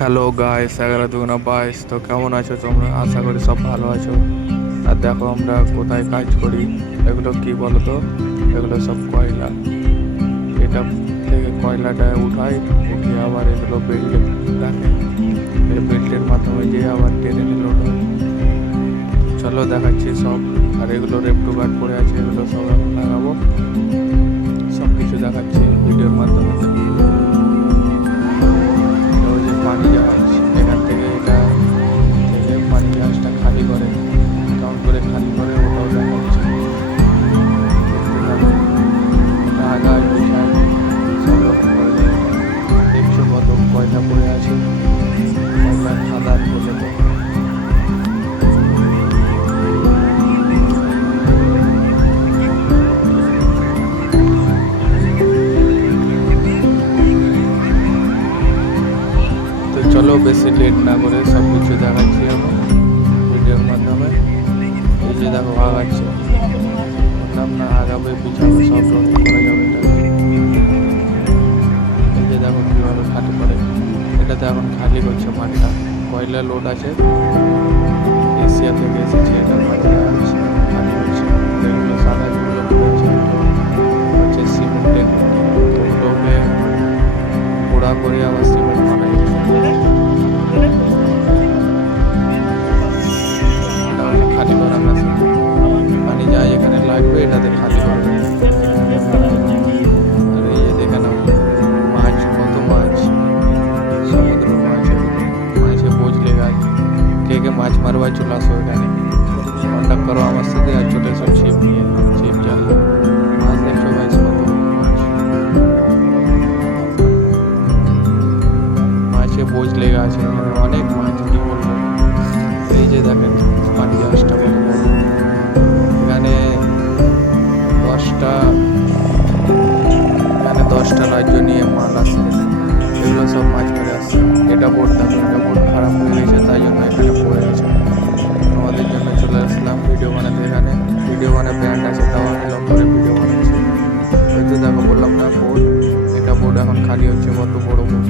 Hello guys, 11 × 22। তো কেমন আছো তোমরা? আশা করি সব ভালো আছো। আর দেখো আমরা কোথায় কাজ করি। এগুলো কি বলো তো? এগুলো সব কয়লা। এটা থেকে কয়লাটা উঠিয়ে আবার এগুলো বেল্টে রাখে। এই বেল্টের মাধ্যমে যে আবার ট্রেনে লোড হয়। চলো দেখাচ্ছি সব। আর এগুলো রেপটু গার্ড পড়ে আছে, এগুলো সব এখন লাগাবো। সব কিছু দেখাচ্ছি ভিডিওর মাধ্যমে। ওই যে পানি জাহাজ, এখান থেকে পানি জাহাজটা খালি করে, কেমন করে খালি করে ওটাও দেখাচ্ছে। দেখতে থাকো। এটা আগায় পিছায় সব রকম করে যায়। দেখছো কত কয়লা পড়ে আছে, কয়লা খাদান বলে তো। তো চলো বেশি লেট না করে সব কিছু দেখাচ্ছি আমি ভিডিওর মাধ্যমে। এই যে দেখো আগাচ্ছে, বললাম না আগাবে পিছাবে সব রকম করা যাবে এটা। এই যে দেখো কীভাবে খালি করে। এটাতে এখন খালি করছে মাঠটা। কয়লা লোড আছে, এশিয়া থেকে এসেছে, এটা মাঠটা আছে খালি হচ্ছে। এগুলো সাদা যেগুলো পড়েছে হচ্ছে সিমেন্টের। তো ওগুলোকে পোড়া করে আবার সিমেন্ট বানাই। এটা হচ্ছে খালি করা মেশিন। পানি যায় এখানে লাগবে, এটাতে খালি করবে। আর এই যে দেখে নাও মাছ, কত মাছ, সমুদ্র মাছ। এগুলো মাছে বোঝ লেগে আছে। কে কে মাছ মারবার চলে আসো এখানে, কন্ট্যাক্ট করো আমার সাথে আর চলে এসো ছিপ নিয়ে, ছিপ জাল। মাছ দেখছো ভাই, কত মাছ, মাছে বোঝ লেগে আছে এখানে, অনেক মাছ, কি বলবো। এই যে দেখেন পানি জাহাজটা কত বড়। এখানে 10টা রাজ্য নিয়ে মাল আসে। এগুলো সব মাছ মেরে আসছে। এটা বোট দেখো, এটা বোট খারাপ হয়ে গেছে, তাই জন্য এখানে পড়ে গেছে। তোমাদের জন্য চলে আসলাম ভিডিও বানাতে। এখানে ভিডিও বানাতে ব্যান্ড আছে, তাও আমি লক করে ভিডিও বানাচ্ছি। হয়তো দেখো বললাম না বোট, এটা বোট এখন খালি হচ্ছে। কত বড় বোট।